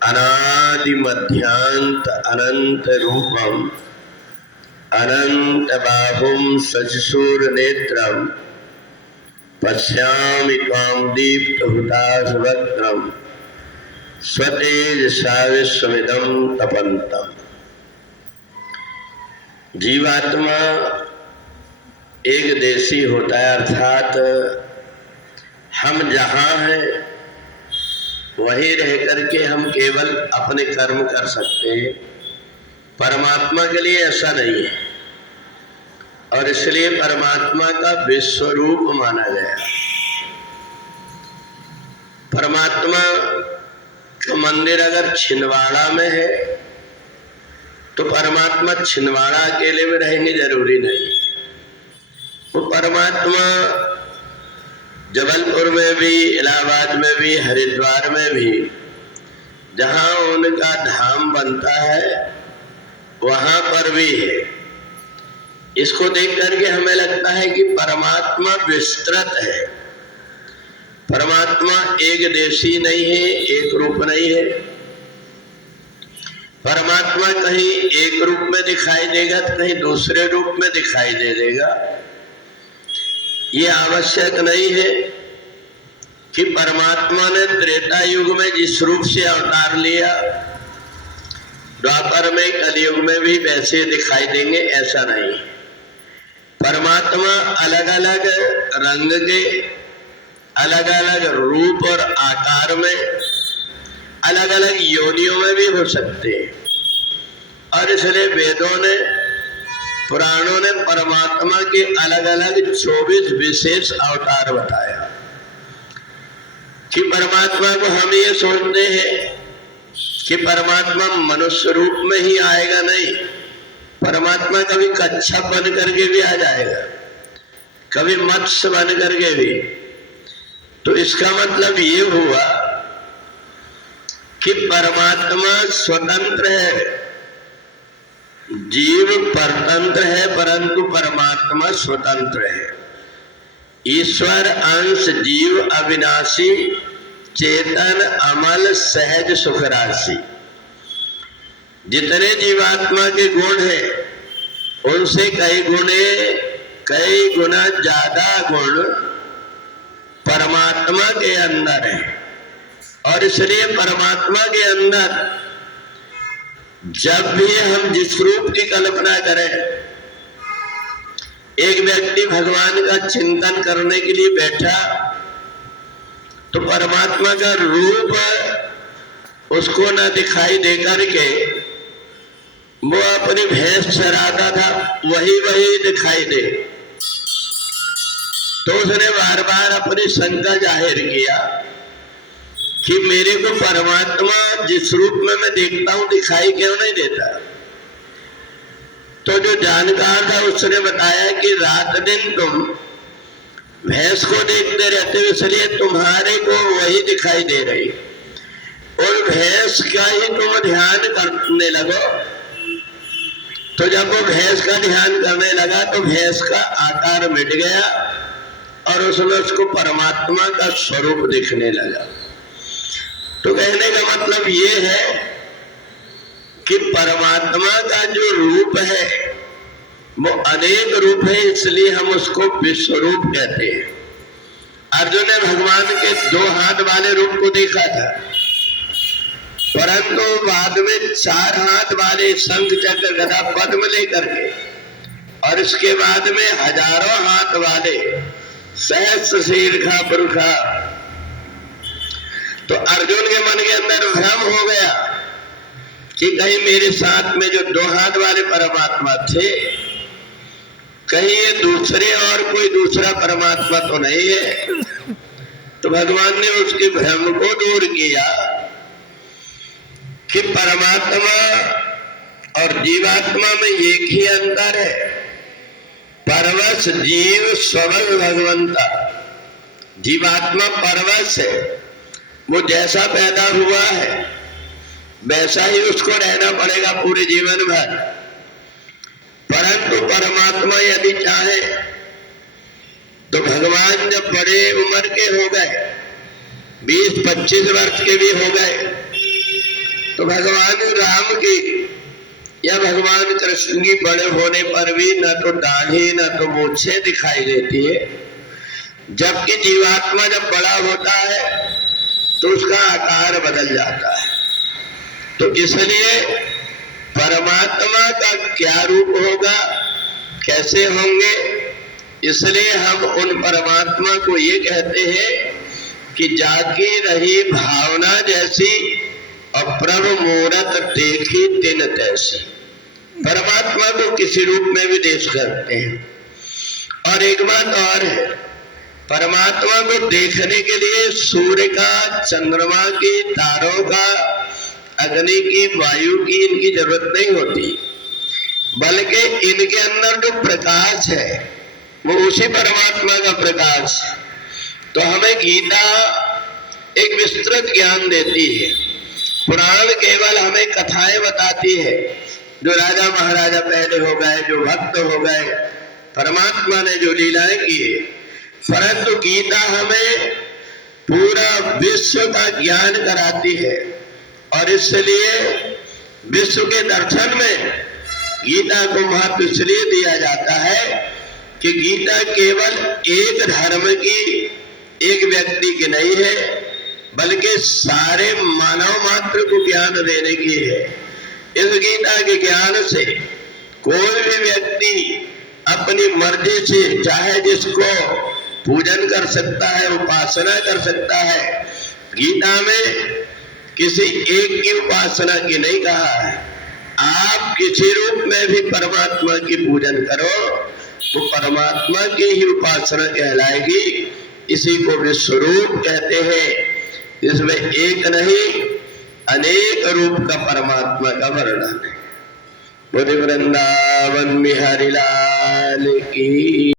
अनादि मध्यांत अनंत रूपम अनंत बाहुम सचशूर नेत्रम पश्यामि त्वां दीप्त हुताशवक्त्रम स्वतेजसा विश्वमिदं तपन्तम्। जीवात्मा एक देशी होता है, अर्थात हम जहाँ हैं वहीं रह करके हम केवल अपने कर्म कर सकते हैं। परमात्मा के लिए ऐसा नहीं है और इसलिए परमात्मा का विश्वरूप माना गया। परमात्मा का मंदिर अगर छिंदवाड़ा में है तो परमात्मा छिंदवाड़ा अकेले में रहेंगे जरूरी नहीं। वो परमात्मा जबलपुर में भी, इलाहाबाद में भी, हरिद्वार में भी जहाँ उनका धाम बनता है वहाँ पर भी है। इसको देख करके हमें लगता है कि परमात्मा विस्तृत है। परमात्मा एक देशी नहीं है, एक रूप नहीं है। परमात्मा कहीं एक रूप में दिखाई देगा तो कहीं दूसरे रूप में दिखाई दे देगा। ये आवश्यक नहीं है कि परमात्मा ने त्रेता युग में जिस रूप से अवतार लिया द्वापर में, कलयुग में भी वैसे दिखाई देंगे, ऐसा नहीं। परमात्मा अलग अलग रंग के, अलग अलग रूप और आकार में, अलग अलग योनियों में भी हो सकते हैं और इसलिए वेदों ने, पुराणों ने परमात्मा के अलग अलग 24 विशेष अवतार बताया कि परमात्मा को हम ये सोचते हैं कि परमात्मा मनुष्य रूप में ही आएगा, नहीं। परमात्मा कभी कच्छप बन करके भी आ जाएगा, कभी मत्स्य बन करके भी। तो इसका मतलब ये हुआ कि परमात्मा स्वतंत्र है, जीव परतंत्र है, परंतु परमात्मा स्वतंत्र है। ईश्वर अंश जीव अविनाशी, चेतन अमल सहज सुख राशि। जितने जीवात्मा के गुण हैं उनसे कई गुना ज्यादा गुण परमात्मा के अंदर है और इसलिए परमात्मा के अंदर जब भी हम जिस रूप की कल्पना करें, एक व्यक्ति भगवान का चिंतन करने के लिए बैठा तो परमात्मा का रूप उसको न दिखाई दे करके वो अपनी भैंस चराता था, वही दिखाई दे। तो उसने बार बार अपनी शंका जाहिर किया कि मेरे को परमात्मा जिस रूप में मैं देखता हूं दिखाई क्यों नहीं देता। तो जो जानकार था उसने बताया कि रात दिन तुम भैंस को देखते रहते हो, इसलिए तुम्हारे को वही दिखाई दे रही। और भैंस का ही तुम ध्यान करने लगो। तो जब वो भैंस का ध्यान करने लगा तो भैंस का आकार मिट गया और उसमें उसको परमात्मा का स्वरूप दिखने लगा। तो कहने का मतलब ये है कि परमात्मा का जो रूप है वो अनेक रूप है, इसलिए हम उसको विश्व रूप कहते हैं। अर्जुन ने भगवान के 2 हाथ वाले रूप को देखा था, परंतु बाद में 4 हाथ वाले शंख चक्र गदा पद्म लेकर के और इसके बाद में हजारों हाथ वाले सहस्र शीर्षा पुरुषा। तो अर्जुन के मन के अंदर भ्रम हो गया कि कहीं मेरे साथ में जो 2 हाथ वाले परमात्मा थे, कहीं ये दूसरे और कोई दूसरा परमात्मा तो नहीं है। तो भगवान ने उसके भ्रम को दूर किया कि परमात्मा और जीवात्मा में एक ही अंतर है। परवश जीव स्वबल भगवंता। जीवात्मा परवश है, वो जैसा पैदा हुआ है वैसा ही उसको रहना पड़ेगा पूरे जीवन भर। परंतु परमात्मा यदि चाहे तो भगवान जब बड़े उम्र के हो गए 20-25 वर्ष के भी हो गए तो भगवान राम की या भगवान कृष्ण की बड़े होने पर भी न तो दाढ़ी न तो मूछें दिखाई देती है। जबकि जीवात्मा जब बड़ा होता है तो उसका आकार बदल जाता है। तो इसलिए परमात्मा का क्या रूप होगा, कैसे होंगे, इसलिए हम उन परमात्मा को ये कहते हैं कि जाकी रही भावना जैसी और प्रभु मूरत देखी तिन तैसी। परमात्मा को किसी रूप में भी देख सकते हैं। और एक बात और है, परमात्मा को देखने के लिए सूर्य का, चंद्रमा की, तारों का, अग्नि की, वायु की इनकी जरूरत नहीं होती, बल्कि इनके अंदर जो प्रकाश है वो उसी परमात्मा का प्रकाश है। तो हमें गीता एक विस्तृत ज्ञान देती है। पुराण केवल हमें कथाएं बताती है, जो राजा महाराजा पहले हो गए, जो भक्त हो गए, परमात्मा ने जो लीलाएं की है। परंतु गीता हमें पूरा विश्व का ज्ञान कराती है। और इसलिए विश्व के दर्शन में गीता को महत्व इसलिए दिया जाता है कि गीता केवल एक धर्म की, एक व्यक्ति की नहीं है, बल्कि सारे मानव मात्र को ज्ञान देने की है। इस गीता के ज्ञान से कोई भी व्यक्ति अपनी मर्जी से चाहे जिसको पूजन कर सकता है, उपासना कर सकता है। गीता में किसी एक की उपासना की नहीं कहा है। आप किसी रूप में भी परमात्मा की पूजन करो, वो परमात्मा की ही उपासना कहलाएगी। इसी को विश्वरूप कहते हैं। इसमें एक नहीं अनेक रूप का परमात्मा का वर्णन है। बोले वृंदावन बिहारी लाल की।